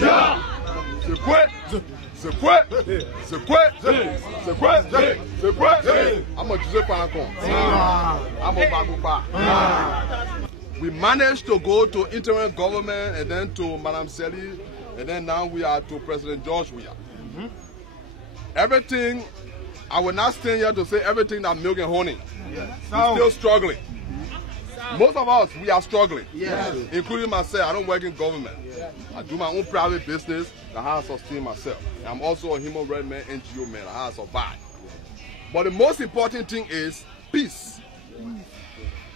Yeah. C'est quoi? C'est quoi? C'est quoi? C'est quoi? C'est quoi? I'm a Joseph Pancon. I'm a Baguba. We managed to go to interim government and then to Madam Sally, and then now we are to President George Weah. Everything, I will not stand here to say everything that milk and honey. We're still struggling. Most of us, we are struggling, including myself. I don't work in government. I do my own private business that I sustain myself. And I'm also a human rights man, NGO man, I survive. But the most important thing is peace.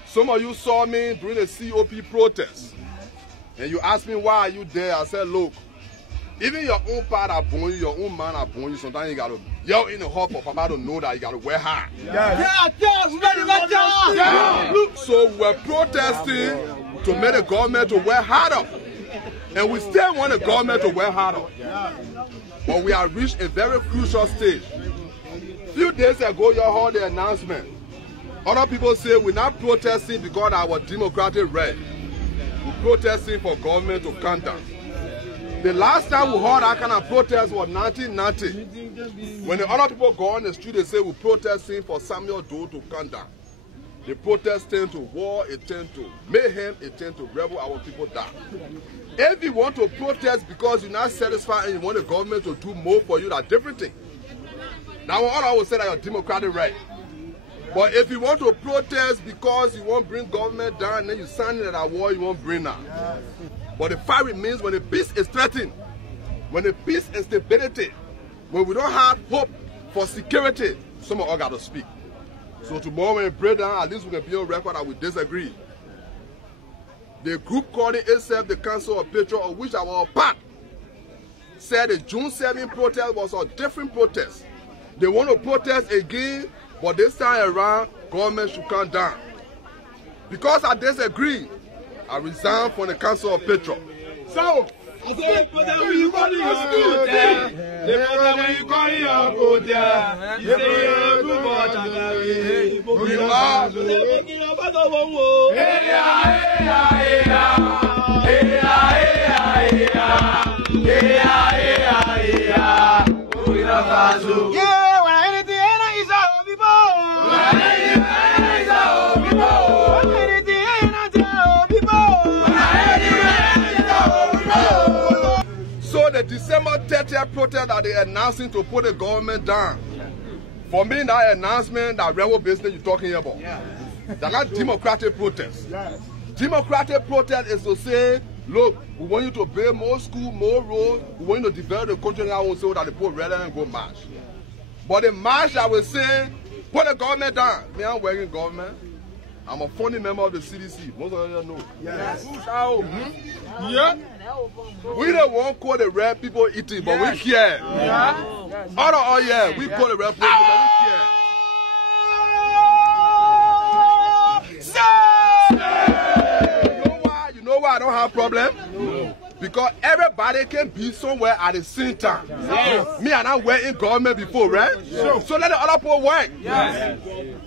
Some of you saw me during the COP protest, and you asked me why are you there. I said, look, even your own part are born you, your own man are born you. Sometimes you gotta yell in the hall for Papa to know that you gotta wear hard. So we're protesting to make the government to wear harder, and we still want the government to wear harder. But we have reached a very crucial stage. A few days ago, you heard the announcement. Other people say we're not protesting because of our democratic right. We're protesting for government to calm down. The last time we heard that kind of protest was 1990. When the other people go on the street, they say we're protesting for Samuel Doe to calm down. The protest turned to war, it turned to mayhem, it turned to rebel, our people die. If you want to protest because you're not satisfied and you want the government to do more for you, that's a different thing. Now, all I would say that you're democratic right. But if you want to protest because you want to bring government down and then you sign in that war, you won't bring down. But the fact remains when the peace is threatened, when the peace and stability, when we don't have hope for security, some of us got to speak. So tomorrow when we break down, at least we can be on record that we disagree. The group calling itself the Council of Patriots, of which I was a part, said the June 7 protest was a different protest. They want to protest again, but this time around, government should come down. Because I disagree, I resign from the Council of Patriots. So, I said, when you call your protest, when you call your protest, you say you're good for the December 30th protest that they're announcing to put the government down. For me, that announcement, that rebel business you're talking about, that's not democratic protest. Democratic protest is to say, look, we want you to build more schools, more roads, we want you to develop the country, and I won't say that the poor rather than go march. But the march that will say, put the government down. Me, I'm working in government. I'm a founding member of the CDC. Most of you know. Yes. Yeah. We don't want to call the red people eating, but we care. We call the red people, but we care. You know why I don't have a problem? No. Because everybody can be somewhere at the same time. Yes. Me and I work in government before, right? Yes. So let the other people work. Yes.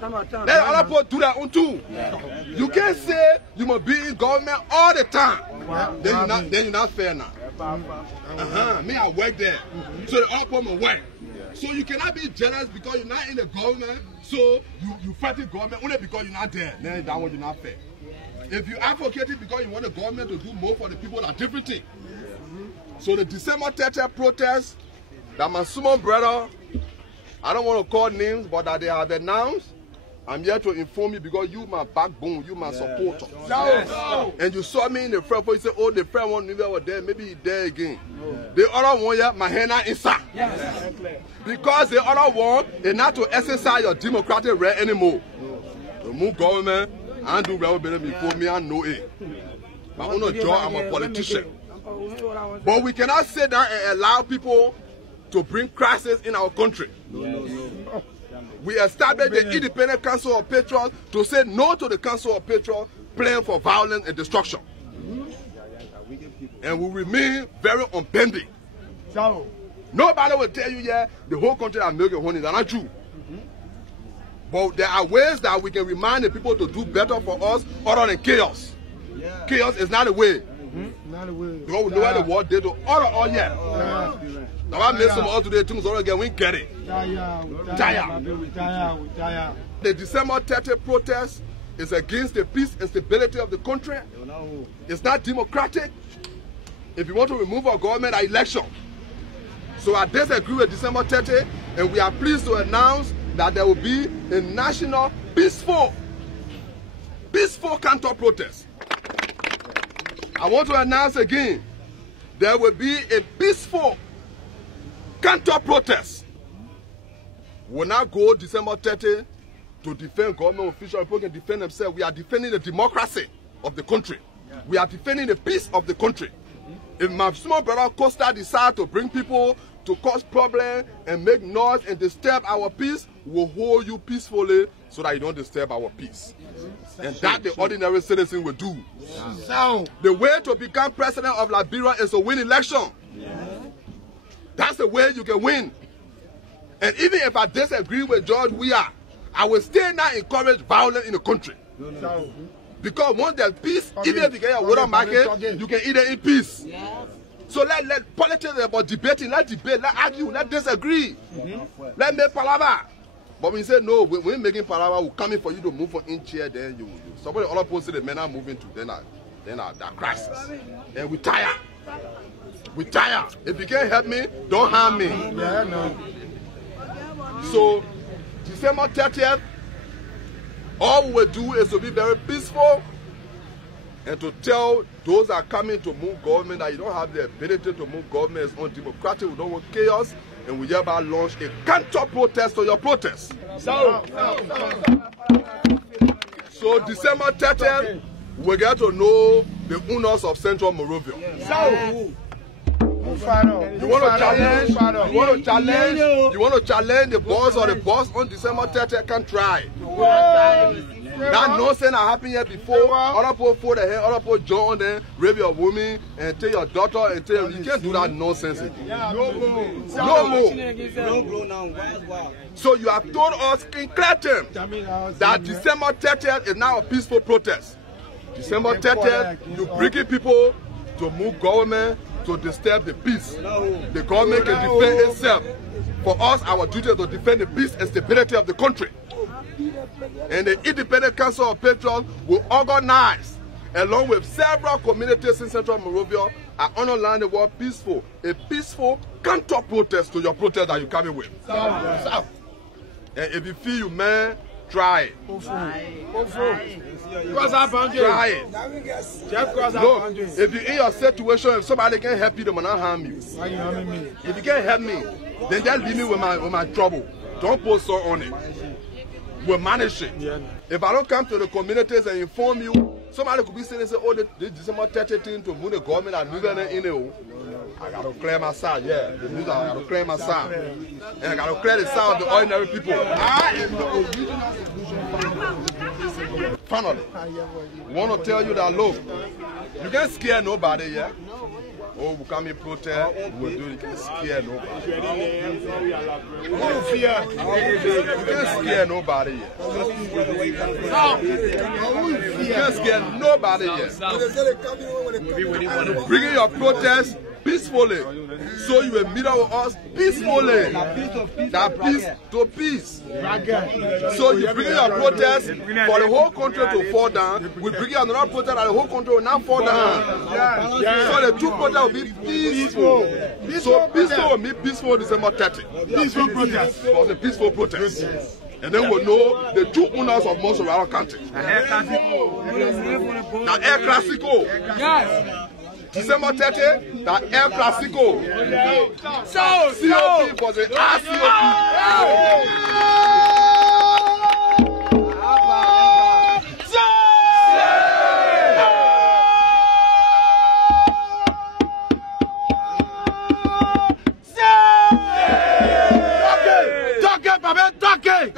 Let the other people do their own too. Yes. You can't say you must be in government all the time. Then you're not fair now. Me, I work there. So the other people must work. So you cannot be jealous because you're not in the government. So you fight the government only because you're not there. Then that one you're not fair. If you advocate it because you want the government to do more for the people, that's different thing. So the December 30th protest, that my Summon brother, I don't want to call names, but that they have announced, I'm here to inform you because you my backbone, you my supporter. And you saw me in the front, you said, oh, the friend one Neufville was there, maybe he's there again. The other one, yeah, my hand inside. Because the other one is not to exercise your democratic right anymore. The move government, I don't do rebel business before me, I know it. My own job, I'm a politician. But we cannot sit down and allow people to bring crisis in our country. We established the Independent Council of Patriots to say no to the Council of Patriots playing for violence and destruction. And we remain very unbending. Nobody will tell you, yeah, the whole country are milk and honey. That's not true. But there are ways that we can remind the people to do better for us other than chaos. Chaos is not the way. Because we know where the war did to all yeah. Now I made some all today things all again, we get it. Tired. The December 30 protest is against the peace and stability of the country. It's not democratic. If you want to remove our government, an election. So I disagree with December 30, and we are pleased to announce that there will be a national peaceful counter protest. I want to announce again, there will be a peaceful counter protest. We will not go December 30 to defend government officials. People can defend themselves. We are defending the democracy of the country. We are defending the peace of the country. If my small brother Costa decides to bring people to cause problems and make noise and disturb our peace, we'll hold you peacefully so that you don't disturb our peace. And that the ordinary citizen will do. The way to become president of Liberia is to win election. That's the way you can win. And even if I disagree with George Weah, I will still not encourage violence in the country. Because once there's peace, even if you get a water market, you can eat it in peace. So let politics about debating, let debate, let argue, let disagree. Let make palaver. But when you say no, when we're making palaver, we're coming for you to move from in chair, then you somebody other people say the men are moving to then that crisis. And we tired. We tired. If you can't help me, don't harm me. So December 30th, all we will do is to be very peaceful and to tell those that are coming to move government that you don't have the ability to move government. It's undemocratic. We don't want chaos, and we hereby launch a counter protest to your protest. So December 30th, we get to know the owners of Central Monrovia. You want to challenge the boss or the boss on December 30th, can try. That nonsense that happened here before. Other people fold their hair, other people jump on them, rape your woman, and take your daughter, and tell you can't do that nonsense again. No more. So you have told us in clear terms that December 30th is now a peaceful protest. December 30th, you bringing people to move government to disturb the peace. The government can defend itself. For us, our duty is to defend the peace and stability of the country. And the Independent Council of Patriots will organize, along with several communities in Central Monrovia, and underline the word peaceful, a peaceful counter protest to your protest that you're coming with. And if you feel you man, try it. Try it. Look, if you're in your situation, if somebody can help you, they will not harm you. If you can't help me, then just leave me with my trouble. Don't post so on it. We'll manage it. If I don't come to the communities and inform you, somebody could be saying, oh, this December 30th to move the government and Neufville in it. I got to clear my side, yeah. The news, I got to clear my side. And I got to clear the side of the ordinary people. I am the original solution. Finally, I want to tell you that, look, you can't scare nobody, yeah? Oh, we come in protest, we'll do it. You can't scare nobody. You can't scare nobody yet. You can't scare nobody yet. Bring in your protest peacefully, so you will meet up with us peacefully. That peace to peace. So you bring in your protest for the whole country to fall down. We bring in another protest that the whole country will not fall down. So the two protests will be peaceful. So peaceful will be peaceful December 30. Peaceful protest. For the peaceful protest. And then we'll know the two owners of Monrovia County. The Air Classico. Yes. December 30, the El Clasico. COP for the RCOP. Talk it,